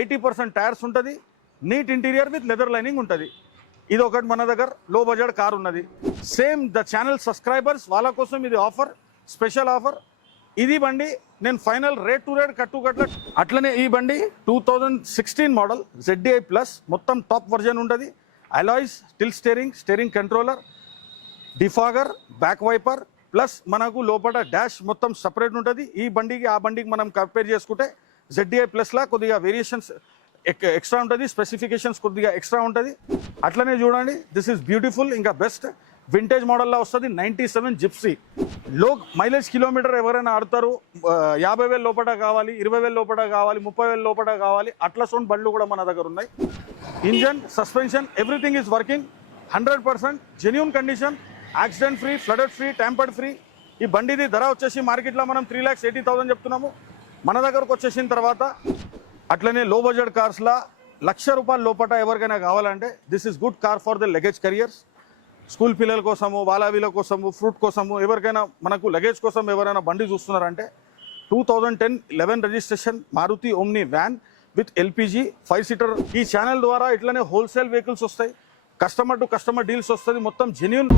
Eighty percent tyres ఉంటుంది neat interior with leather lining ఉంటుంది. ఇది ఒకటి మన దగ్గర లో బడ్జెట్ కార్ ఉన్నది. సేమ్ ద ఛానల్ సబ్స్క్రైబర్స్ వాళ్ళ కోసం ఇది ఆఫర్ స్పెషల్ ఆఫర్ ఇది బండి నేను ఫైనల్ రేట్ టు రేట్ కట్టు కట్ల అట్లనే ఈ బండి two thousand sixteen model ZDI plus మొత్తం టాప్ వర్జన్ ఉంటుంది. Alloys still steering steering controller defogger back wiper plus మనకు లోపల డాష్ మొత్తం సపరేట్ ఉంటుంది. ఈ బండికి ఆ బండికి మనం కంపేర్ చేసుకుంటే జెడ్డీఐ ప్లస్లా కొద్దిగా వేరియేషన్స్ ఎక్స్ట్రా ఉంటుంది స్పెసిఫికేషన్స్ కొద్దిగా ఎక్స్ట్రా ఉంటుంది. అట్లనే చూడండి దిస్ ఈస్ బ్యూటిఫుల్ ఇంకా బెస్ట్ వింటేజ్ మోడల్లో వస్తుంది ninety seven Gypsy low mileage kilometre ఎవరైనా ఆడతారు యాభై వేల లోపల కావాలి ఇరవై వేల లోపల కావాలి ముప్పై వేల లోపల కావాలి అట్లా సోన్ బండ్లు కూడా మన దగ్గర ఉన్నాయి. Engine suspension everything is working hundred percent genuine condition accident free flooded free tampered free ఈ బండిది ధర వచ్చేసి మార్కెట్లో మనం త్రీ ల్యాక్స్ ఎయిటీ థౌసండ్ చెప్తున్నాము. మన దగ్గరకు వచ్చేసిన తర్వాత అట్లనే లో బడ్జెట్ కార్స్లా లక్ష రూపాయల లోపల ఎవరికైనా కావాలంటే this is good car for the luggage carriers school పిల్లల కోసము వాలావీల కోసము ఫ్రూట్ కోసము ఎవరికైనా మనకు లగేజ్ కోసం ఎవరైనా బండి చూస్తున్నారంటే two thousand ten eleven registration Maruti omni van with LPG five seater ఈ ఛానల్ ద్వారా ఇట్లనే హోల్సేల్ వెహికల్స్ వస్తాయి. కస్టమర్ టు కస్టమర్ డీల్స్ వస్తుంది. మొత్తం జెన్యున్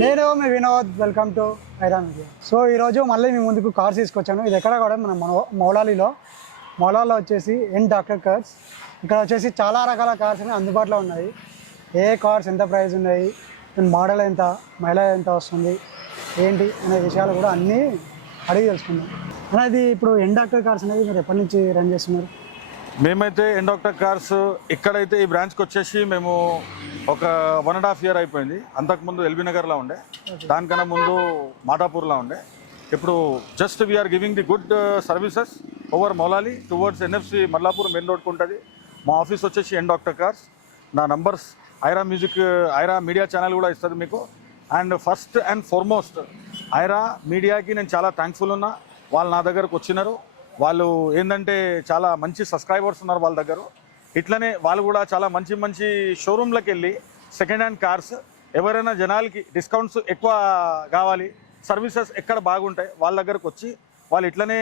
నేను మీ Vinod welcome to Aira media. So ఈరోజు మళ్ళీ మీ ముందుకు కార్స్ తీసుకొచ్చాను. ఇది ఎక్కడ కూడా మన మౌలాలీలో. మౌలాలిలో మౌలాలో వచ్చేసి ఎన్ డాక్టర్ కార్స్ ఇక్కడ వచ్చేసి చాలా రకాల కార్స్ అనేవి అందుబాటులో ఉన్నాయి. ఏ కార్స్ ఎంత ప్రైస్ ఉన్నాయి? మోడల్ ఎంత? మైలేజ్ ఎంత వస్తుంది? ఏంటి? అనే విషయాలు కూడా అన్నీ అడిగి తెలుసుకుందాం. అనేది ఇప్పుడు ఎన్ డాక్టర్ కార్స్ అనేది మీరు ఎప్పటి నుంచి రన్ చేస్తున్నారు? మేమైతే ఎన్ డాక్టర్ కార్స్ ఇక్కడైతే ఈ బ్రాంచ్కి వచ్చేసి మేము ఒక వన్ అండ్ హాఫ్ ఇయర్ అయిపోయింది. అంతకుముందు ఎల్బీ నగర్లో ఉండే. దానికన్నా ముందు మాటాపూర్లో ఉండే. ఇప్పుడు just we are giving the good services over Moulali towards N F C Mallapur main రోడ్కి ఉంటుంది. మా ఆఫీస్ వచ్చేసి ఎన్ డాక్టర్ కార్స్ నా numbers Aira music Aira media channel కూడా ఇస్తుంది మీకు. And first and foremost Aira మీడియాకి నేను చాలా థ్యాంక్ఫుల్ ఉన్నా. వాళ్ళు నా దగ్గరకు వచ్చినారు. వాళ్ళు ఏంటంటే చాలా మంచి సబ్స్క్రైబర్స్ ఉన్నారు వాళ్ళ దగ్గర. ఇట్లనే వాళ్ళు కూడా చాలా మంచి మంచి షోరూమ్లకు వెళ్ళి సెకండ్ హ్యాండ్ కార్స్ ఎవరైనా జనాలకి డిస్కౌంట్స్ ఎక్కువ కావాలి సర్వీసెస్ ఎక్కడ బాగుంటాయి వాళ్ళ దగ్గరకు వచ్చి వాళ్ళు ఇట్లనే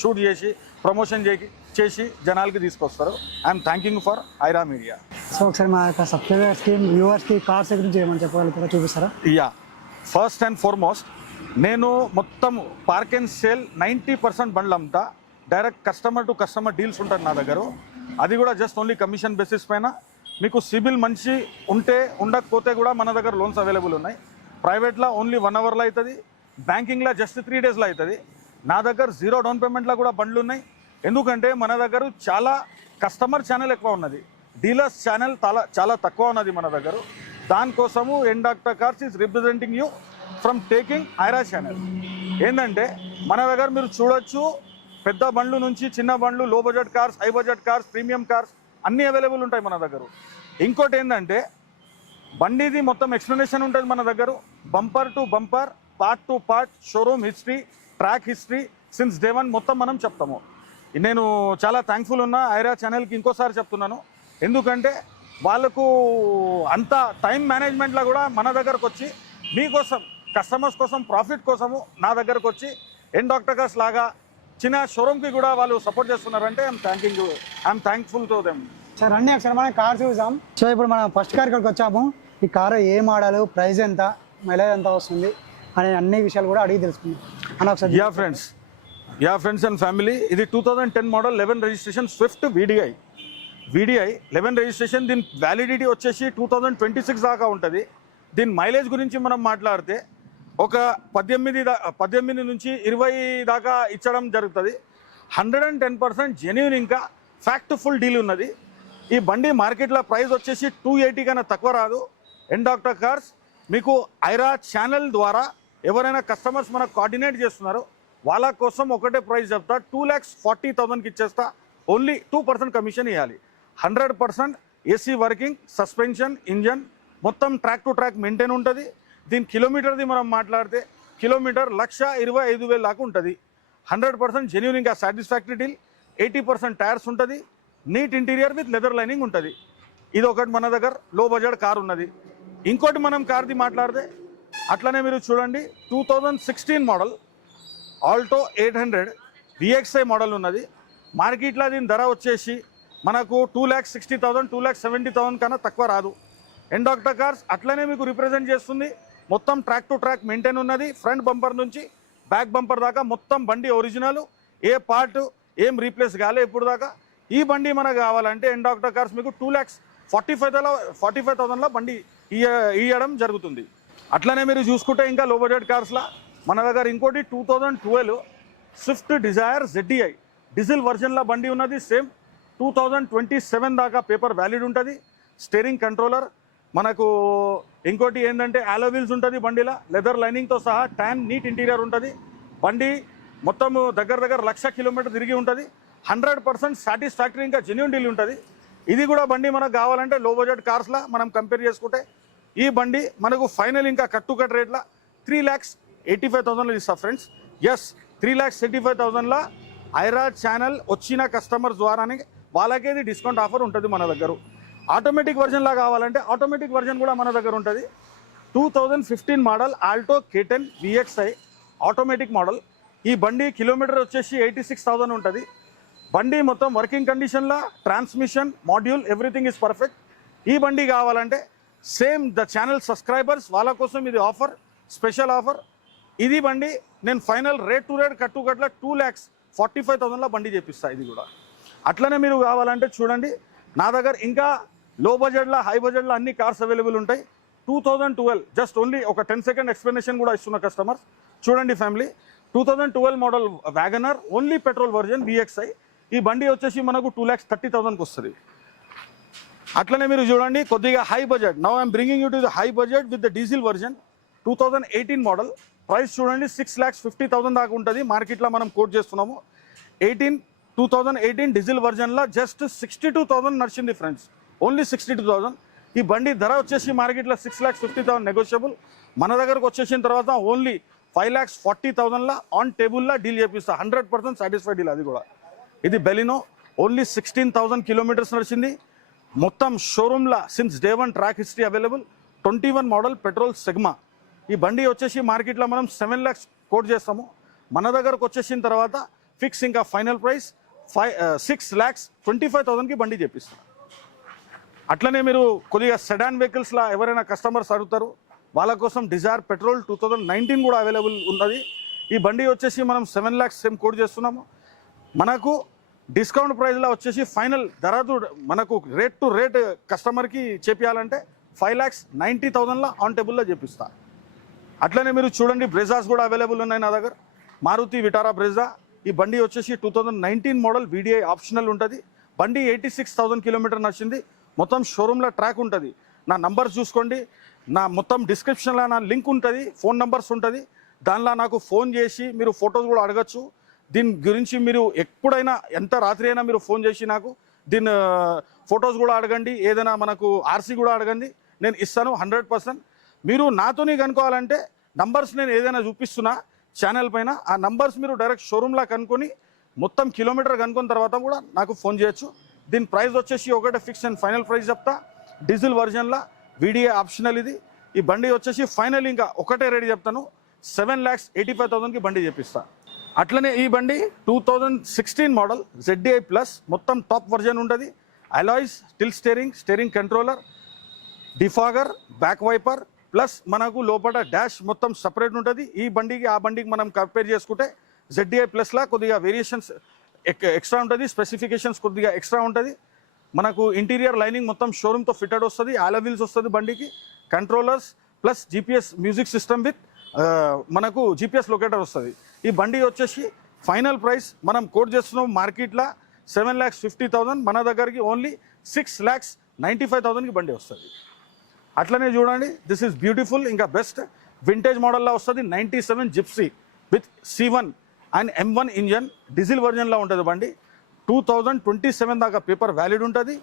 షూట్ చేసి ప్రమోషన్ చేసి చేసి జనాలకి తీసుకొస్తారు. I'm thanking for Aira media so ఒకసారి మా యొక్క సబ్స్క్రైబర్స్కి వ్యూవర్స్కి కార్స్ గురించి ఏమని చెప్పగలుగుతారా? చూపిస్తారా? యా ఫస్ట్ అండ్ ఫార్మోస్ట్ నేను మొత్తం park and sale ninety percent బండ్లు అమ్ముతా. Direct customer to customer deals ఉంటుంది నా దగ్గర. అది కూడా జస్ట్ ఓన్లీ కమిషన్ బేసిస్ పైన. మీకు సిబిల్ మంచి ఉంటే ఉండకపోతే కూడా మన దగ్గర లోన్స్ అవైలబుల్ ఉన్నాయి. ప్రైవేట్లో ఓన్లీ వన్ అవర్లో అవుతుంది బ్యాంకింగ్లో జస్ట్ త్రీ డేస్లో అవుతుంది నా దగ్గర జీరో డౌన్ పేమెంట్లో కూడా బండ్లు ఉన్నాయి. ఎందుకంటే మన దగ్గర చాలా కస్టమర్ ఛానల్ ఎక్కువ ఉన్నది. డీలర్స్ ఛానల్ చాలా చాలా తక్కువ ఉన్నది మన దగ్గర. దానికోసము N doctor cars is representing you from taking Aira channel ఏంటంటే మన దగ్గర మీరు చూడొచ్చు పెద్ద బండ్లు నుంచి చిన్న బండ్లు low budget cars high budget cars premium cars అన్నీ అవైలబుల్ ఉంటాయి మన దగ్గర. ఇంకోటి ఏంటంటే బండిది మొత్తం ఎక్స్ప్లెనేషన్ ఉంటుంది మన దగ్గర. Bumper to bumper part to part showroom history track history since day one మొత్తం మనం చెప్తాము. నేను చాలా థ్యాంక్ఫుల్ ఉన్నా ఐరా ఛానల్కి ఇంకోసారి చెప్తున్నాను. ఎందుకంటే వాళ్ళకు అంత టైం మేనేజ్మెంట్లో కూడా మన దగ్గరకు వచ్చి మీకోసం కస్టమర్స్ కోసం ప్రాఫిట్ కోసము నా దగ్గరకు వచ్చి ఎన్ డాక్టర్ కార్స్ లాగా చిన్న షోరూమ్కి కూడా వాళ్ళు సపోర్ట్ చేస్తున్నారంటే I'm thanking I'm thankful to them sir అన్నీ ఒకసారి మనం కార్ చూసాం సో ఇప్పుడు మనం ఫస్ట్ కార్ ఇక్కడికి వచ్చాము. ఈ కారు ఏ మోడల్ ప్రైస్ ఎంత మైలేజ్ ఎంత వస్తుంది అనే అన్ని విషయాలు కూడా అడిగి తెలుసుకుందాం. అని ఒకసారి yeah friends yeah friends and family ఇది two thousand ten model eleven registration Swift VDI VDI eleven registration దీని వ్యాలిడిటీ వచ్చేసి టూ థౌజండ్ ట్వంటీ సిక్స్ దాకా ఉంటుంది. దీని మైలేజ్ గురించి మనం మాట్లాడితే ఒక పద్దెనిమిది దా పద్దెనిమిది నుంచి ఇరవై దాకా ఇచ్చడం జరుగుతుంది. Hundred and ten percent genuine ఇంకా ఫ్యాక్ట్ ఫుల్ డీల్ ఉన్నది. ఈ బండి మార్కెట్లో ప్రైస్ వచ్చేసి టూ ఎయిటీ కన్నా తక్కువ రాదు. ఎన్ డాక్టర్ కార్స్ మీకు ఐరా ఛానల్ ద్వారా ఎవరైనా కస్టమర్స్ మనకు కోఆర్డినేట్ చేస్తున్నారు. వాళ్ళ కోసం ఒకటే ప్రైస్ చెప్తా టూ ల్యాక్స్ ఫార్టీ థౌసండ్కి ఇచ్చేస్తా. ఓన్లీ టూ పర్సెంట్ కమిషన్ ఇవ్వాలి. Hundred percent AC working suspension engine మొత్తం ట్రాక్ టు ట్రాక్ మెయింటైన్ ఉంటుంది. దీని కిలోమీటర్ది మనం మాట్లాడితే కిలోమీటర్ లక్ష ఇరవై ఐదు వేలు దాకా ఉంటుంది. హండ్రెడ్ పర్సెంట్ జెన్యున్ ఇంకా satisfactory deal eighty percent tyres ఉంటుంది. Neat interior with leather lining ఉంటుంది. ఇది ఒకటి మన దగ్గర లో బడ్జెట్ కార్ ఉన్నది. ఇంకోటి మనం కార్ది మాట్లాడితే అట్లనే మీరు చూడండి. Two thousand sixteen model Alto eight hundred VXI model ఉన్నది. మార్కెట్లో దీని ధర వచ్చేసి మనకు two lakhs sixty thousand two lakhs seventy thousand కన్నా తక్కువ రాదు. ఎండాక్టర్ కార్స్ అట్లనే మీకు రిప్రజెంట్ చేస్తుంది. మొత్తం ట్రాక్ టు ట్రాక్ మెయింటైన్ ఉన్నది. ఫ్రంట్ బంపర్ నుంచి బ్యాక్ బంపర్ దాకా మొత్తం బండి ఒరిజినల్ ఏ పార్ట్ ఏం రీప్లేస్ కాలే ఇప్పుడు దాకా. ఈ బండి మనకు కావాలంటే ఎండ్ డాక్టర్ కార్స్ మీకు two lakhs forty five forty five థౌసండ్లో బండి ఇయ్య ఇయ్యడం జరుగుతుంది. అట్లనే మీరు చూసుకుంటే ఇంకా లో బడ్జెట్ కార్స్లో మన దగ్గర ఇంకోటి two thousand twelve Swift Dzire ZDI diesel వర్జన్లో బండి ఉన్నది. Same two thousand twenty seven దాకా పేపర్ వ్యాలిడ్ ఉంటుంది. స్టీరింగ్ కంట్రోలర్ మనకు ఇంకోటి ఏంటంటే వీల్స్ ఉంటుంది బండిలో లెదర్ లైనింగ్తో సహా ట్యాన్ నీట్ ఇంటీరియర్ ఉంటుంది. బండి మొత్తం దగ్గర దగ్గర లక్ష కిలోమీటర్ తిరిగి ఉంటుంది. హండ్రెడ్ పర్సెంట్ సాటిస్ఫాక్టరీ ఇంకా జెన్యున్ డీల్ ఉంటుంది. ఇది కూడా బండి మనకు కావాలంటే లో బడ్జెట్ కార్స్లా మనం కంపేర్ చేసుకుంటే ఈ బండి మనకు ఫైనల్ ఇంకా కట్టు కట్ రేట్లా త్రీ ల్యాక్స్ ఎయిటీ ఫైవ్ థౌసండ్లో ఇస్తా friends yes three lakhs eighty five థౌసండ్లో Aira channel వచ్చిన కస్టమర్స్ ద్వారానే వాళ్ళకేది డిస్కౌంట్ ఆఫర్ ఉంటుంది మన దగ్గర. ఆటోమేటిక్ వర్జన్లా కావాలంటే ఆటోమేటిక్ వర్జన్ కూడా మన దగ్గర ఉంటుంది. Two thousand fifteen model Alto K ten VXI automatic model. ఈ బండి కిలోమీటర్ వచ్చేసి ఎయిటీ సిక్స్ థౌజండ్ ఉంటుంది. బండి మొత్తం వర్కింగ్ కండిషన్లో transmission module everything is perfect ఈ బండి కావాలంటే సేమ్ ద ఛానల్ సబ్స్క్రైబర్స్ వాళ్ళ కోసం ఇది ఆఫర్ స్పెషల్ ఆఫర్ ఇది బండి నేను final rate to rate cut to Katla two lakhs forty five థౌసండ్లో బండి చేపిస్తాను ఇది కూడా. అట్లనే మీరు కావాలంటే చూడండి నా దగ్గర ఇంకా లో బడ్జెట్లో హై బడ్జెట్లో అన్ని కార్స్ అవైలబుల్ ఉంటాయి. Two thousand twelve just only ఒక టెన్ సెకండ్ ఎక్స్ప్లెనేషన్ కూడా ఇస్తున్న కస్టమర్స్ చూడండి family two thousand twelve model WagonR only petrol version VXI ఈ బండి వచ్చేసి మనకు టూ ల్యాక్స్ థర్టీ థౌసండ్కి వస్తుంది. అట్లనే మీరు చూడండి కొద్దిగా high budget now I'm bringing you to the high budget with the diesel version two thousand eighteen model price చూడండి సిక్స్ ల్యాక్స్ ఫిఫ్టీ థౌసండ్ దాకా ఉంటుంది. మార్కెట్లో మనం కోట్ చేస్తున్నాము. Eighteen two thousand eighteen diesel వర్జన్లో just sixty two thousand నడిచింది friends only sixty two thousand. ఈ బండి ధర వచ్చేసి మార్కెట్లో six lakhs fifty thousand negotiable మన దగ్గరకు వచ్చేసిన తర్వాత ఓన్లీ ఫైవ్ ల్యాక్స్ ఫార్టీ థౌసండ్లా ఆన్ టేబుల్లా డీల్ చేపిస్తా. హండ్రెడ్ పర్సెంట్ సాటిస్ఫైడ్ డీల్ అది కూడా. ఇది Baleno only sixteen thousand kilometres నడిచింది. మొత్తం షోరూమ్లో since day one track history available twenty one model petrol Sigma ఈ బండి వచ్చేసి మార్కెట్లో మనం సెవెన్ ల్యాక్స్ కోట్ చేస్తాము. మన దగ్గరకు వచ్చేసిన తర్వాత ఫిక్స్ ఇంకా final price five six lakhs twenty five థౌసండ్కి బండి చేపిస్తాం. అట్లనే మీరు కొద్దిగా సెడాన్ వెహికల్స్లో ఎవరైనా కస్టమర్స్ అడుగుతారు వాళ్ళ కోసం డిజైర్ పెట్రోల్ టూ నైన్టీన్ కూడా అవైలబుల్ ఉన్నది. ఈ బండి వచ్చేసి మనం సెవెన్ ల్యాక్స్ సేమ్ కోడ్ చేస్తున్నాము. మనకు డిస్కౌంట్ ప్రైస్లో వచ్చేసి ఫైనల్ ధరదు మనకు రేట్ టు రేట్ కస్టమర్కి చెప్పాలంటే ఫైవ్ ల్యాక్స్ నైంటీ థౌజండ్లో ఆన్ టేబుల్లో చేపిస్తా. అట్లనే మీరు చూడండి బ్రెజాస్ కూడా అవైలబుల్ ఉన్నాయి నా దగ్గర. మారుతి విటారా బ్రెజా ఈ బండి వచ్చేసి two thousand nineteen model VDI optional ఉంటుంది. బండి ఎయిటీ సిక్స్ థౌసండ్ కిలోమీటర్ నచ్చింది మొత్తం షోరూంలో ట్రాక్ ఉంటుంది. నా నంబర్ చూసుకోండి. నా మొత్తం డిస్క్రిప్షన్లో నా లింక్ ఉంటుంది ఫోన్ నంబర్స్ ఉంటుంది. దానిలో నాకు ఫోన్ చేసి మీరు ఫొటోస్ కూడా అడగచ్చు. దీని గురించి మీరు ఎప్పుడైనా ఎంత రాత్రి అయినా మీరు ఫోన్ చేసి నాకు దీని ఫొటోస్ కూడా అడగండి. ఏదైనా మనకు ఆర్సీ కూడా అడగండి. నేను ఇస్తాను హండ్రెడ్ పర్సెంట్ మీరు నాతోని కనుక్కోవాలంటే నంబర్స్ నేను ఏదైనా చూపిస్తున్నా ఛానల్ పైన ఆ నంబర్స్ మీరు డైరెక్ట్ షోరూమ్లో కనుక్కొని మొత్తం కిలోమీటర్ కనుక్కున్న తర్వాత కూడా నాకు ఫోన్ చేయొచ్చు. దీని ప్రైస్ వచ్చేసి ఒకటే ఫిక్స్ అండ్ ఫైనల్ ప్రైస్ చెప్తా. డీజిల్ వర్జన్లో వీడియో ఆప్షనల్ ఇది. ఈ బండి వచ్చేసి ఫైనల్ ఇంకా ఒకటే రేట్ చెప్తాను. సెవెన్ ల్యాక్స్ ఎయిటీ ఫైవ్ థౌసండ్కి బండి చేపిస్తా. అట్లనే ఈ బండి two thousand sixteen model ZDI plus మొత్తం టాప్ వర్జన్ ఉంటుంది. Alloys still steering steering controller defogger back wiper plus మనకు లోపల డాష్ మొత్తం సపరేట్ ఉంటుంది. ఈ బండికి ఆ బండికి మనం కంపేర్ చేసుకుంటే జెడ్డీఐ ప్లస్లా కొద్దిగా వేరియేషన్స్ ఎక్స్ట్రా ఉంటుంది స్పెసిఫికేషన్స్ కొద్దిగా ఎక్స్ట్రా ఉంటుంది. మనకు ఇంటీరియర్ లైనింగ్ మొత్తం షోరూమ్తో ఫిట్టెడ్ వస్తుంది వీల్స్ వస్తుంది బండికి. Controllers plus GPS music system with మనకు జీపీఎస్ లొకేటర్ వస్తుంది. ఈ బండి వచ్చేసి ఫైనల్ ప్రైస్ మనం కోట్ చేస్తున్నాం మార్కెట్లో సెవెన్ ల్యాక్స్ ఫిఫ్టీ థౌసండ్ మన దగ్గరికి only six lakhs ninety five థౌసండ్కి బండి వస్తుంది. అట్లనే చూడండి దిస్ ఈస్ బ్యూటిఫుల్ ఇంకా బెస్ట్. వింటేజ్ మోడల్లో వస్తుంది ninety seven Gypsy with C one and M one engine diesel వర్జన్లో ఉంటుంది బండి. టూ థౌజండ్ ట్వంటీ సెవెన్ దాకా పేపర్ వ్యాలిడ్ ఉంటుంది.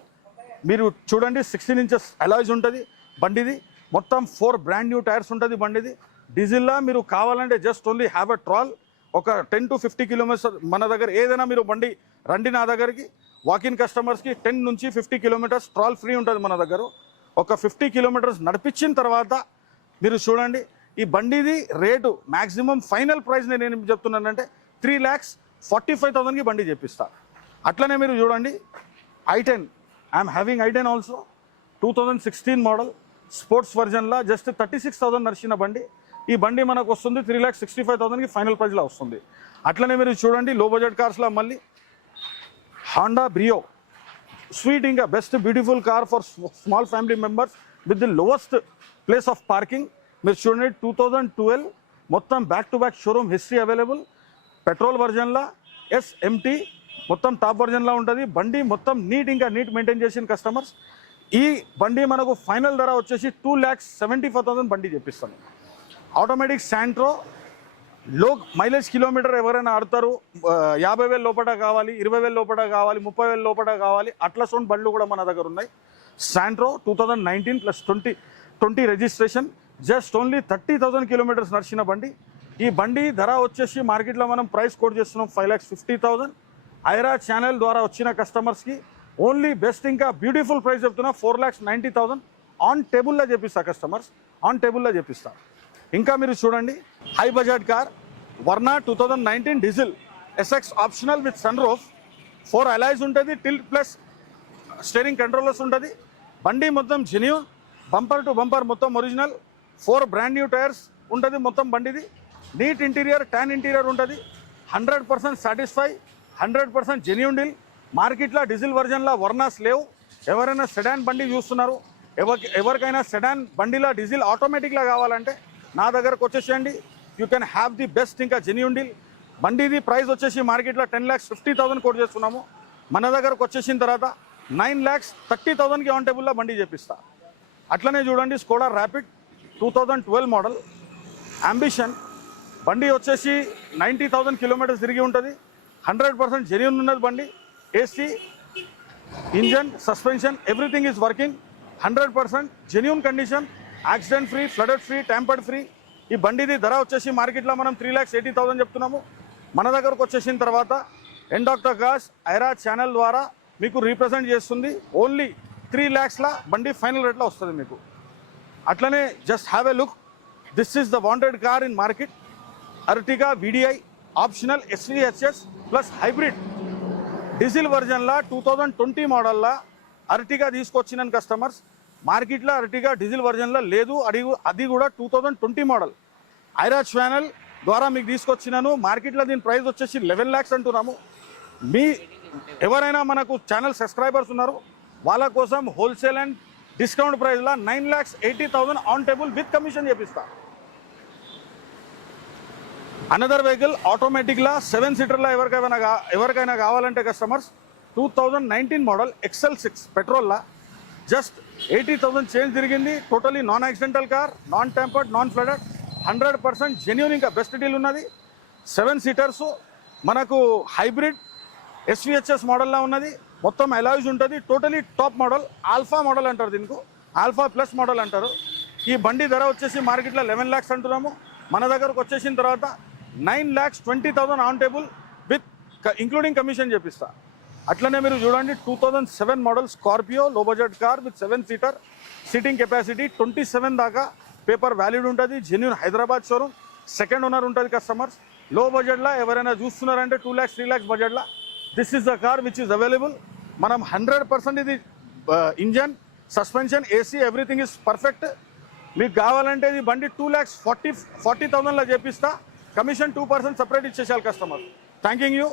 మీరు చూడండి సిక్స్టీన్ ఇంచెస్ అలాయిస్ ఉంటుంది బండిది. మొత్తం ఫోర్ బ్రాండ్ న్యూ టైర్స్ ఉంటుంది బండిది. డీజిల్లా మీరు కావాలంటే just only have a trial ఒక టెన్ టు ఫిఫ్టీ కిలోమీటర్స్ మన దగ్గర ఏదైనా మీరు బండి రండి నా దగ్గరికి. వాకిన్ కస్టమర్స్కి టెన్ నుంచి ఫిఫ్టీ కిలోమీటర్స్ ట్రాల్ ఫ్రీ ఉంటుంది మన దగ్గర. ఒక ఫిఫ్టీ కిలోమీటర్స్ నడిపించిన తర్వాత మీరు చూడండి ఈ బండిది రేటు మ్యాక్సిమం ఫైనల్ ప్రైస్ నేను ఏం చెప్తున్నానంటే త్రీ ల్యాక్స్ ఫార్టీ ఫైవ్ థౌసండ్కి బండి చేపిస్తా. అట్లనే మీరు చూడండి i ten I'm having i ten also two thousand sixteen model sports వర్జన్లో just thirty six thousand నడిచిన బండి. ఈ బండి మనకు వస్తుంది త్రీ ల్యాక్స్ సిక్స్టీ ఫైవ్ థౌసండ్కి ఫైనల్ ప్రైజ్లో వస్తుంది. అట్లనే మీరు చూడండి లో బడ్జెట్ కార్స్లో మళ్ళీ హాండా బ్రియో స్వీట్ ఇంకా best beautiful car for small family members with the lowest place of parking మీరు చూడండి టూ థౌజండ్ ట్వెల్వ్ మొత్తం back to back showroom history available petrol వర్జన్లా SMT మొత్తం టాప్ వర్జన్లా ఉంటుంది. బండి మొత్తం నీట్ ఇంకా నీట్ మెయింటైన్ చేసిన కస్టమర్స్. ఈ బండి మనకు ఫైనల్ ధర వచ్చేసి two lakhs seventy five thousand బండి చెప్పిస్తాను. ఆటోమేటిక్ శాంట్రో లో మైలేజ్ కిలోమీటర్ ఎవరైనా ఆడతారు యాభై వేల లోపల కావాలి ఇరవై వేల లోపల కావాలి ముప్పై వేల లోపల కావాలి అట్లా సౌండ్ బండ్లు కూడా మన దగ్గర ఉన్నాయి. Santro two thousand nineteen plus twenty twenty registration just only thirty thousand kilometres నడిచిన బండి. ఈ బండి ధర వచ్చేసి మార్కెట్లో మనం ప్రైస్ కోట్ చేస్తున్నాం five lakhs fifty thousand. Aira channel ద్వారా వచ్చిన కస్టమర్స్కి ఓన్లీ బెస్ట్ ఇంకా బ్యూటిఫుల్ ప్రైస్ చెప్తున్నా four lakhs ninety thousand. On టేబుల్లో చేపిస్తా కస్టమర్స్ ఆన్ టేబుల్లో చేపిస్తా ఇంకా మీరు చూడండి high budget car Verna two thousand nineteen diesel SX optional with sunroof four alloys ఉంటుంది టిల్ట్ ప్లస్ స్టీరింగ్ కంట్రోలర్స్ ఉంటుంది. బండి మొత్తం జెన్యూన్ బంపర్ టు బంపర్ మొత్తం original four brand new tyres ఉంటుంది మొత్తం బండిది. నీట్ ఇంటీరియర్ ట్యాన్ ఇంటీరియర్ ఉంటుంది. Hundred percent satisfy hundred percent genuine deal మార్కెట్లో డీజిల్ వర్జన్లో వర్నాస్ లేవు. ఎవరైనా సెడాన్ బండి చూస్తున్నారు. ఎవరికి ఎవరికైనా సెడాన్ బండిలో డీజిల్ ఆటోమేటిక్లా కావాలంటే నా దగ్గరకు వచ్చేసేయండి. You can have the best ఇంకా జెన్యున్ డీల్ బండిది ప్రైస్ వచ్చేసి మార్కెట్లో ten lakhs fifty thousand quote చేస్తున్నాము. మన దగ్గరకు వచ్చేసిన తర్వాత నైన్ ల్యాక్స్ థర్టీ థౌసండ్కి ఆన్ టేబుల్లో బండి చేపిస్తా. అట్లనే చూడండి Skoda Rapid two thousand twelve model Ambition బండి వచ్చేసి నైంటీ థౌసండ్ కిలోమీటర్స్ తిరిగి ఉంటుంది. హండ్రెడ్ పర్సెంట్ జెన్యున్ ఉన్నది బండి. AC engine suspension everything is working hundred percent genuine condition accident free flooded free tampered free ఈ బండిది ధర వచ్చేసి మార్కెట్లో మనం త్రీ ల్యాక్స్ ఎయిటీ థౌసండ్ చెప్తున్నాము. మన దగ్గరకు వచ్చేసిన తర్వాత end of the gas Aira channel ద్వారా మీకు రీప్రజెంట్ చేస్తుంది. ఓన్లీ త్రీ ల్యాక్స్లా బండి ఫైనల్ రేట్లో వస్తుంది మీకు. అట్లనే just have a look this is the wanted car in market Ertiga VDI optional SVHS plus hybrid diesel వర్జన్లా two thousand twenty మోడల్లా Ertiga తీసుకొచ్చిన కస్టమర్స్ మార్కెట్లో అర్టిగా డీజిల్ వర్జన్లో లేదు. అది అది కూడా two thousand twenty model Airaj ఫ్యానల్ ద్వారా మీకు తీసుకొచ్చినాను. మార్కెట్లో దీని ప్రైస్ వచ్చేసి లెవెన్ ల్యాక్స్ అంటున్నాము. మీ ఎవరైనా మనకు ఛానల్ సబ్స్క్రైబర్స్ ఉన్నారు వాళ్ళ కోసం హోల్సేల్ అండ్ డిస్కౌంట్ ప్రైస్లో nine lakhs eighty thousand on table with commission చేపిస్తాను అనదర్ వెహికల్ ఆటోమేటిక్లా సెవెన్ సీటర్లో ఎవరికైనా ఎవరికైనా కావాలంటే customers two thousand nineteen model XL six పెట్రోల్లా just eighty thousand change తిరిగింది totally non accidental car non tampered non flooded hundred percent genuine ఇంకా best deal ఉన్నది seven seaters మనకు హైబ్రిడ్ ఎస్విహెచ్ఎస్ మోడల్లా ఉన్నది మొత్తం ఎలాయిజ్ ఉంటుంది totally top model Alpha model అంటారు దీనికి ఆల్ఫా ప్లస్ మోడల్ అంటారు ఈ బండి ధర వచ్చేసి మార్కెట్లో లెవెన్ ల్యాక్స్ అంటున్నాము. మన దగ్గరకు వచ్చేసిన తర్వాత nine lakhs twenty thousand on table with including commission చేపిస్తా. అట్లనే మీరు చూడండి two thousand seven model Scorpio low budget car with seven seater seating capacity twenty seven దాకా పేపర్ వ్యాలిడ్ ఉంటుంది genuine Hyderabad showroom second owner ఉంటుంది కస్టమర్స్లో బడ్జెట్లో ఎవరైనా చూస్తున్నారంటే టూ ల్యాక్స్ త్రీ ల్యాక్స్ బడ్జెట్లో this is the car which is available మనం hundred percent ఇది engine suspension AC everything is perfect మీకు కావాలంటే ఇది బండి టూ ల్యాక్స్ ఫార్టీ ఫార్టీ థౌసండ్లో చేపిస్తా. కమిషన్ టూ పర్సెంట్ సపరేట్ ఇచ్చేసాలి కస్టమర్. థ్యాంకింగ్ యూ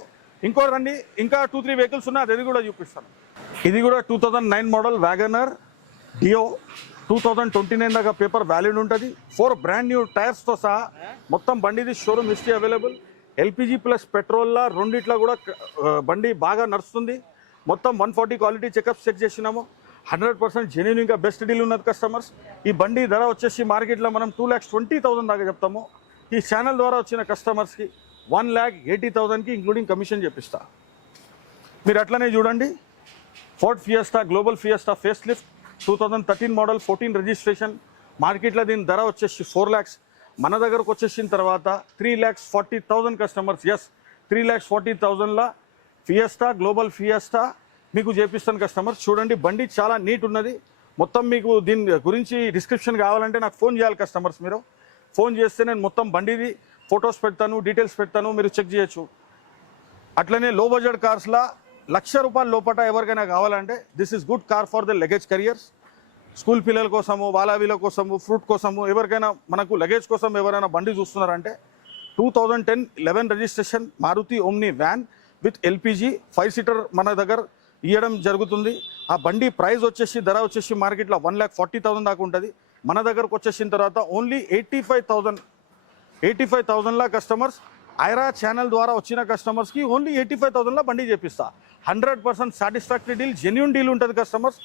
ఇంకో రండి. ఇంకా టూ త్రీ వెహికల్స్ ఉన్నాయి. అది కూడా చూపిస్తాను. ఇది కూడా two thousand nine model WagonR Duo two thousand twenty nine దాకా పేపర్ వ్యాలిడ్ ఉంటుంది. ఫోర్ బ్రాండ్ న్యూ టైర్స్తో సహా మొత్తం బండిది showroom history available LPG plus పెట్రోల్లా రెండిట్లో కూడా బండి బాగా నడుస్తుంది. మొత్తం one forty quality checkups check చేసినాము. హండ్రెడ్ పర్సెంట్ జెన్యున్ ఇంకా బెస్ట్ డీల్ ఉన్నది కస్టమర్స్. ఈ బండి ధర వచ్చేసి మార్కెట్లో మనం టూ ల్యాక్స్ ట్వంటీ థౌసండ్ దాకా చెప్తాము. ఈ ఛానల్ ద్వారా వచ్చిన కస్టమర్స్కి వన్ ల్యాక్ ఎయిటీ థౌసండ్కి ఇంక్లూడింగ్ కమిషన్ చేపిస్తా మీరు అట్లనే చూడండి. Ford Fiesta global Fiesta facelift two thousand thirteen model fourteen registration మార్కెట్లో దీని ధర వచ్చేసి ఫోర్ ల్యాక్స్ మన దగ్గరకు వచ్చేసిన తర్వాత three lakhs forty thousand customers yes three lakhs forty థౌజండ్లా Fiesta global Fiesta మీకు చేపిస్తాను కస్టమర్స్ చూడండి బండి చాలా నీట్ ఉన్నది. మొత్తం మీకు దీని గురించి డిస్క్రిప్షన్ కావాలంటే నాకు ఫోన్ చేయాలి కస్టమర్స్ మీరు. ఫోన్ చేస్తే నేను మొత్తం బండిది ఫొటోస్ పెడతాను డీటెయిల్స్ పెడతాను మీరు చెక్ చేయొచ్చు. అట్లనే లో బడ్జెట్ కార్స్లా లక్ష రూపాయల లోపల ఎవరికైనా కావాలంటే this is good car for the luggage carriers school పిల్లల కోసము వాలావీల కోసము ఫ్రూట్ కోసము ఎవరికైనా మనకు లగేజ్ కోసం ఎవరైనా బండి చూస్తున్నారంటే two thousand ten eleven registration Maruti Omni van with LPG five seater మన దగ్గర ఇవ్వడం జరుగుతుంది. ఆ బండి ప్రైస్ వచ్చేసి ధర వచ్చేసి మార్కెట్లో వన్ ల్యాక్ ఫార్టీ థౌసండ్ దాకా ఉంటుంది. మన దగ్గరకు వచ్చేసిన తర్వాత only eighty five thousand eighty five థౌసండ్లా customers Aira channel ద్వారా వచ్చిన కస్టమర్స్కి ఓన్లీ ఎయిటీ ఫైవ్ థౌజండ్లో బండి చేపిస్తా. Hundred percent satisfactory deal genuine deal ఉంటుంది కస్టమర్స్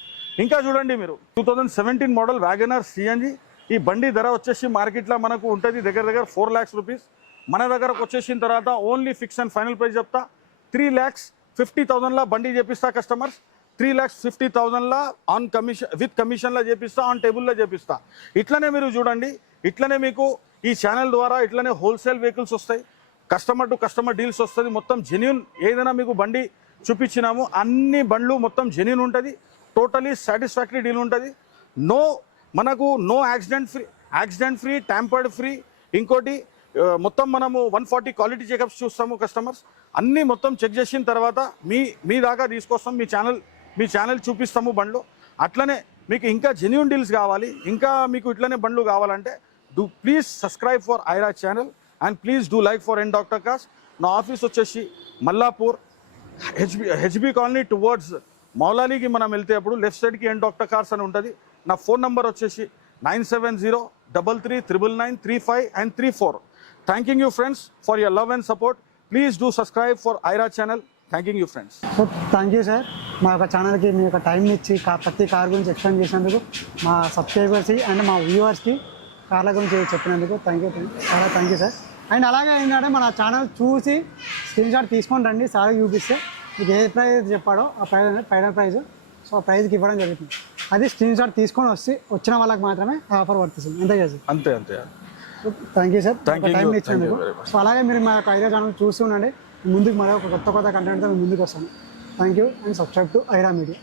ఇంకా చూడండి మీరు two thousand seventeen model WagonR CNG ఈ బండి ధర వచ్చేసి మార్కెట్లో మనకు ఉంటుంది దగ్గర దగ్గర ఫోర్ ల్యాక్స్ రూపీస్ మన దగ్గరకు వచ్చేసిన తర్వాత only fix and final price చెప్తా. త్రీ ల్యాక్స్ ఫిఫ్టీ థౌసండ్లా బండి చేపిస్తా కస్టమర్స్ త్రీ ల్యాక్స్ ఫిఫ్టీ థౌజండ్లో ఆన్ కమిషన్ విత్ కమిషన్లో చేపిస్తా ఆన్ టేబుల్లో చేపిస్తా. ఇట్లనే మీరు చూడండి ఇట్లనే మీకు ఈ ఛానల్ ద్వారా ఇట్లనే హోల్సేల్ వెహికల్స్ వస్తాయి. కస్టమర్ టు కస్టమర్ డీల్స్ వస్తుంది. మొత్తం జెన్యున్ ఏదైనా మీకు బండి చూపించినాము అన్ని బండ్లు మొత్తం జెన్యున్ ఉంటుంది. టోటలీ సాటిస్ఫాక్టరీ డీల్ ఉంటుంది. నో మనకు no accident free accident free tampered free ఇంకోటి మొత్తం మనము వన్ ఫార్టీ క్వాలిటీ చెకప్స్ చూస్తాము కస్టమర్స్ అన్నీ మొత్తం చెక్ చేసిన తర్వాత మీ మీ దాకా తీసుకొస్తాం మీ ఛానల్ మీ ఛానల్ చూపిస్తాము బండ్లు. అట్లనే మీకు ఇంకా జెన్యున్ డీల్స్ కావాలి. ఇంకా మీకు ఇట్లనే బండ్లు కావాలంటే do please subscribe for Aira channel and please do like for N doctor cars నా ఆఫీస్ వచ్చేసి Mallapur HB HB colony towards మౌలాలీకి మనం వెళ్తే అప్పుడు లెఫ్ట్ సైడ్కి ఎన్ డాక్టర్ కార్స్ అని ఉంటుంది. నా ఫోన్ నంబర్ వచ్చేసి nine seven zero double three triple nine three five and three four thanking you friends for your love and support please do subscribe for Aira channel thanking you friends so thank you sir మా యొక్క ఛానల్కి మీ యొక్క time ఇచ్చి ప్రతి car గురించి explain చేసినందుకు మా సబ్స్క్రైబర్స్కి అండ్ మా వ్యూవర్స్కి కార్ల గురించి చెప్పినందుకు థ్యాంక్ యూ చాలా థ్యాంక్ యూ సార్ అండ్ అలాగే ఏంటంటే మన ఛానల్ చూసి స్క్రీన్ షాట్ తీసుకొని రండి సార్ చూపిస్తే మీకు ఏ ప్రైజ్ చెప్పాడో ఆ ప్రైజ్ అనేది ఫైనల్ ప్రైజ్ సో ఆ ప్రైజ్కి ఇవ్వడం జరుగుతుంది. అది స్క్రీన్ షాట్ తీసుకొని వచ్చి వచ్చిన వాళ్ళకి మాత్రమే ఆఫర్ వర్తిస్తుంది. అంతే కదా సార్ అంతే అంతే థ్యాంక్ యూ సార్ టైం ఇచ్చినందుకు. సో అలాగే మీరు మా యొక్క ఐడియా ఛానల్ చూస్తూ ఉండండి. ముందుకు మరో ఒక కొత్త కొత్త కంటెంట్తో ముందుకు వస్తాను. Thank you and subscribe to Aira media